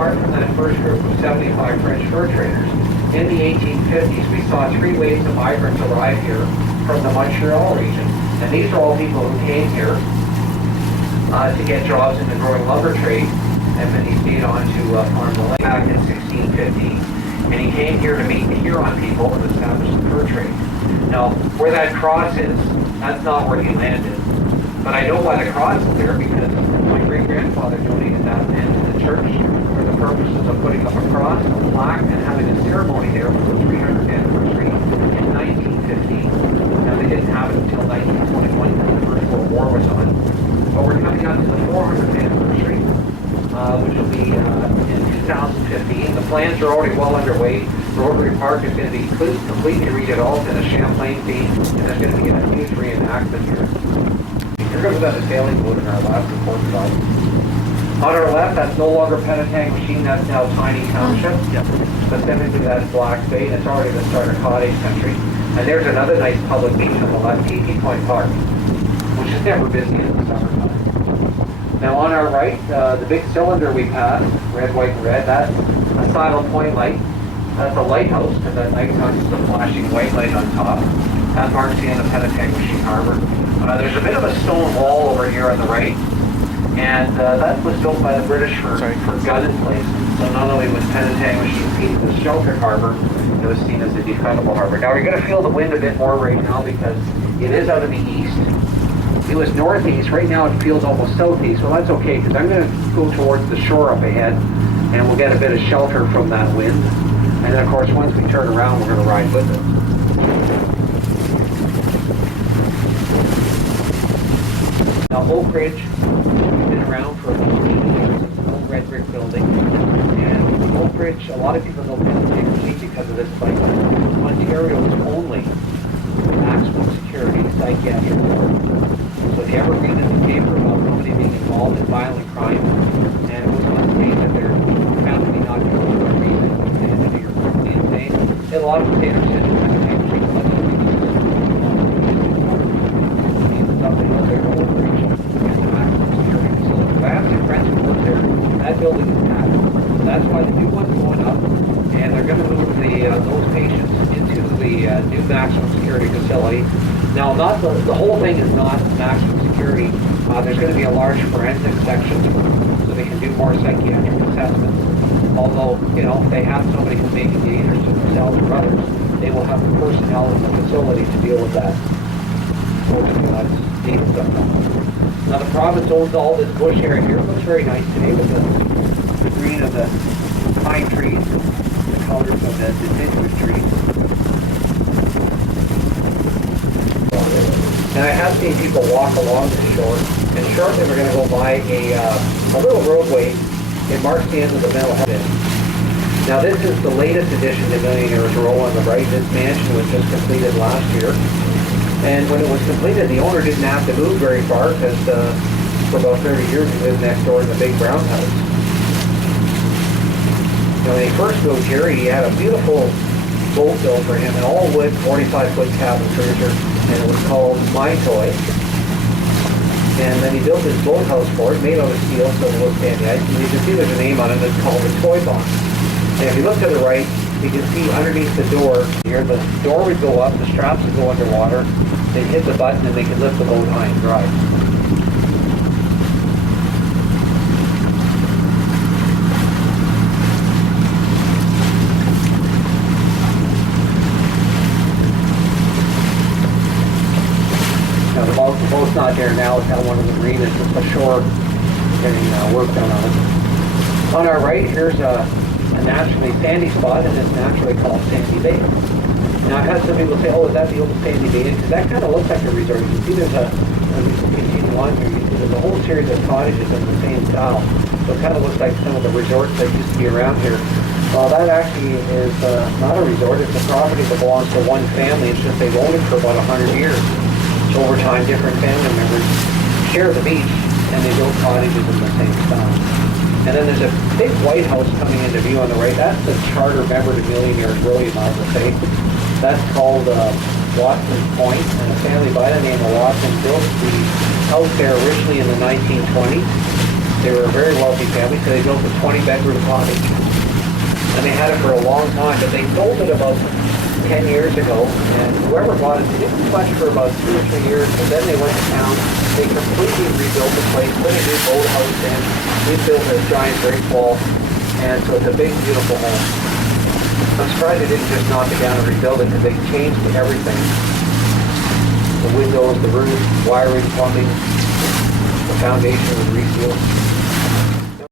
apart from that first group of 75 French fur traders, in the 1850s we saw 3 waves of migrants arrive here from the Montreal region. And these are all people who came here to get jobs in the growing lumber trade, and then he stayed on to farm the land back in 1650. And he came here to meet the Huron people and establish the fur trade. Now, where that cross is, that's not where he landed. But I know why the cross is there, because my great-grandfather donated that land to the church for the purposes of putting up a cross, a plaque, and having a ceremony there for the 300th anniversary in 1915. Now, they didn't have it until 1921 when the First World War was on. But we're coming up to the 400th anniversary, which will be in 2015. The plans are already well underway. Rotary Park is going to be completely redeveloped in a Champlain theme, and there's going to be a huge reenactment here. Here goes that sailing boat in our last report side. On our left, that's no longer Penetanguishene, that's now Tiny Township. Yep. Specifically, that's Black Bay, and it's already the start of cottage country. And there's another nice public beach on the left, Tiki Point Park, which is never busy in the summertime. Now on our right, the big cylinder we passed, red, white, and red, that's a Silent Point light. That's a lighthouse, because at night time it's a flashing white light on top. That marks the end of Penetanguishene Harbor. There's a bit of a stone wall over here on the right, and that was built by the British for gun emplacement. So not only was Penetanguishene seen as a sheltered harbor, it was seen as a defendable harbor. Now you're going to feel the wind a bit more right now because it is out of the east. It was northeast. Right now it feels almost southeast. Well, that's okay, because I'm going to go towards the shore up ahead, and we'll get a bit of shelter from that wind. And then, of course, once we turn around, we're going to ride with it. Now, Oak Ridge has been around for about 80 years. It's an old red brick building. And Oak Ridge, a lot of people know Penetanguishene because of this place. Ontario's only maximum security psychiatric ward. So the ever read in the paper about somebody being involved in violent crime, and it was on state that they're found to be not guilty for a reason, and you're criminally insane. And a lot of states said that Penetanguishene was something out there to Oak Ridge and the maximum security facility. But I have some friends who live there. That building is packed. So that's why the new one's going up, and they're going to move those patients into the new maximum security facility. Now, not the whole thing is not maximum security. There's going to be a large forensic section, so they can do more psychiatric assessments. Although, you know, if they have somebody who's making dangerous to themselves or others, they will have the personnel in the facility to deal with that. Fortunately, that's needed sometimes. Now, the province owns all this bush area here. It looks very nice today with the green of the pine trees, the colors of the deciduous trees. And I have seen people walk along the shore, and shortly we're going to go by a little roadway. It marks the end of the mental health. Now this is the latest addition to Millionaires Row on the right. This mansion was just completed last year. And when it was completed, the owner didn't have to move very far because for about 30 years he lived next door in the big brown house. Now when he first moved here, he had a beautiful boat built for him, an all-wood 45-foot cabin cruiser, and it was called My Toy. And then he built his boathouse for it, made out of steel, so it will stand the ice. And you can see there's a name on it. It's called the Toy Box. And if you look to the right, you can see underneath the door here, the door would go up, the straps would go underwater. They'd hit the button, and they could lift the boat high and dry. The boat's not there now. It's out one of the marinas just ashore getting work done on it. On our right, here's a naturally sandy spot, and it's naturally called Sandy Bay. Now, I've had some people say, oh, is that the old Sandy Bay? Because that kind of looks like a resort. You can see there's as we continue on here, you can see there's a whole series of cottages in the same style. So it kind of looks like some of the resorts that used to be around here. Well, that actually is not a resort. It's a property that belongs to one family. It's just they've owned it for about 100 years. So over time, different family members share the beach, and they build cottages in the same style. And then there's a big white house coming into view on the right. That's the charter member to Millionaires Row, you might as well say. That's called Watson Point, and a family by the name of Watson built the house there originally in the 1920s. They were a very wealthy family, so they built a 20-bedroom cottage. And they had it for a long time, but they sold it about 10 years ago, and whoever bought it, they didn't do much for about 2 or 3 years, but then they went to town, they completely rebuilt the place, put a new boathouse in, rebuilt a giant drink wall, and so it's a big, beautiful home. I'm surprised they didn't just knock it down and rebuild it, because they changed everything. The windows, the roof, wiring, plumbing, the foundation was resealed.